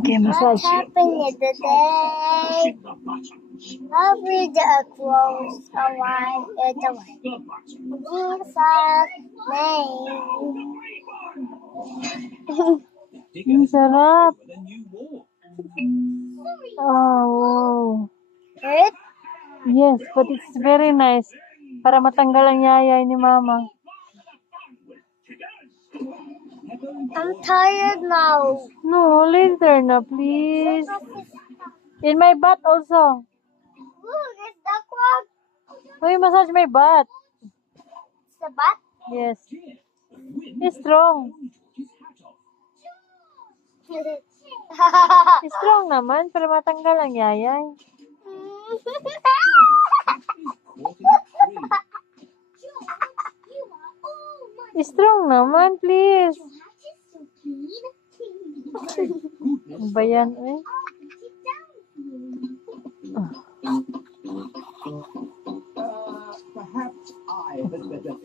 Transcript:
Okay, massage. What's happening today? I'll read the close a while. It's a while. Jesus' name. Ang sarap. Oh, wow. Hurt? Yes, but it's very nice. Para matanggal ang yaya ni Mama. I'm tired now. No, later na, please. In my butt also. Look, it's the clock. Uy, massage my butt. It's the bat. Yes. It's strong. It's strong naman para matanggal ang yayay. It's strong naman, please. Ano ba yan, eh? Perhaps I had better go.